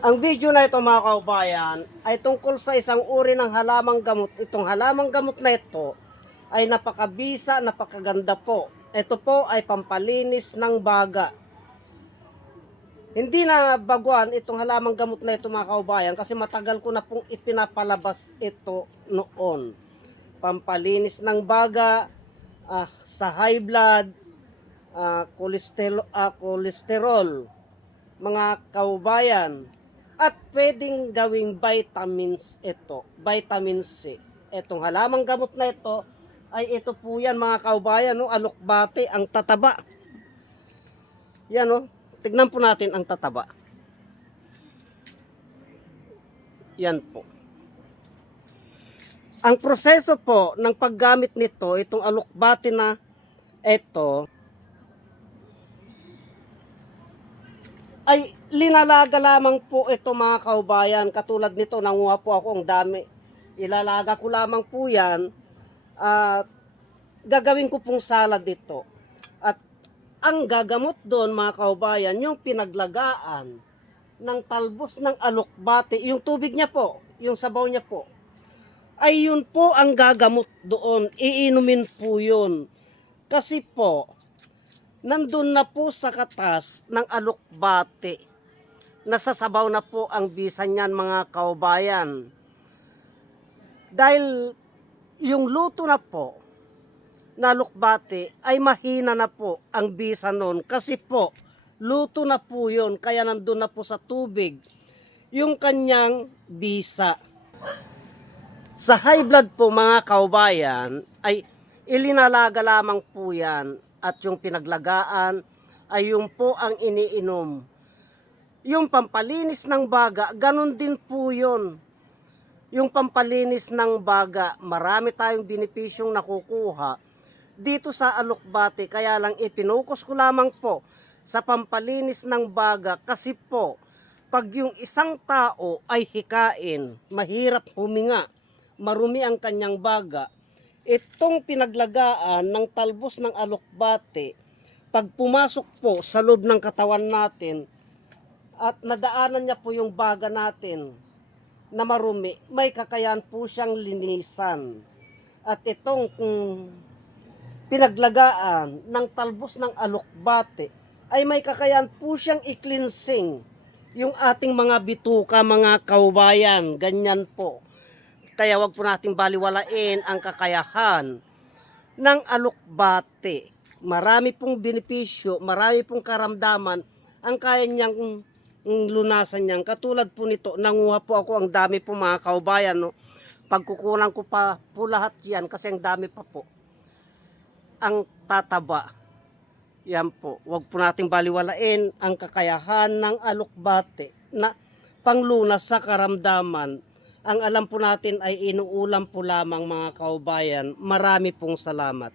Ang video na ito mga kaubayan ay tungkol sa isang uri ng halamang gamot. Itong halamang gamot na ito ay napakabisa, napakaganda po. Ito po ay pampalinis ng baga. Hindi na baguan itong halamang gamot na ito mga kaubayan kasi matagal ko na pong ipinapalabas ito noon. Pampalinis ng baga, sa high blood, kolesterol, mga kaubayan. At pwedeng gawing vitamins ito, vitamin C. Itong halamang gamot na ito, ay ito po yan mga kaubayan, no? Alokbate, ang tataba. Yan o, tignan po natin ang tataba. Yan po. Ang proseso po ng paggamit nito, itong alokbate na ito, ay linalaga lamang po ito mga kaubayan. Katulad nito, nanguha po ako ang dami. Ilalaga ko lamang po yan at gagawin ko pong salad dito. At ang gagamot doon mga kaubayan, yung pinaglagaan ng talbos ng alokbate, yung tubig niya po, yung sabaw niya po, ay yun po ang gagamot doon. Iinumin po yun. Kasi po, nandun na po sa katas ng alokbate. Nasasabaw na po ang bisa niyan mga kaubayan. Dahil yung luto na po na alokbate ay mahina na po ang bisa nun. Kasi po, luto na po yun. Kaya nandun na po sa tubig yung kanyang bisa. Sa high blood po mga kaubayan ay ilinalaga lamang po yan. At yung pinaglagaan ay yung po ang iniinom. Yung pampalinis ng baga, ganun din po yun. Yung pampalinis ng baga, marami tayong benepisyong nakukuha dito sa alokbate. Kaya lang ipinukus ko lamang po sa pampalinis ng baga. Kasi po, pag yung isang tao ay hikain, mahirap huminga, marumi ang kanyang baga, itong pinaglagaan ng talbos ng alokbate, pag pumasok po sa loob ng katawan natin at nadaanan niya po yung baga natin na marumi, may kakayahan po siyang linisan. At itong pinaglagaan ng talbos ng alokbate ay may kakayahan po siyang i-cleansing yung ating mga bituka mga kaubayan. Ganyan po. Kaya wag po nating baliwalain ang kakayahan ng alokbate. Marami pong benepisyo, marami pong karamdaman ang kaya niyang lunasan niyan. Katulad po nito, nanguha po ako, ang dami po mga kaubayan. No? Pagkukunan ko pa po lahat yan kasi ang dami pa po. Ang tataba. Yan po. Wag po nating baliwalain ang kakayahan ng alokbate na panglunas sa karamdaman. Ang alam po natin ay inuulam po lamang mga kaubayan. Marami pong salamat.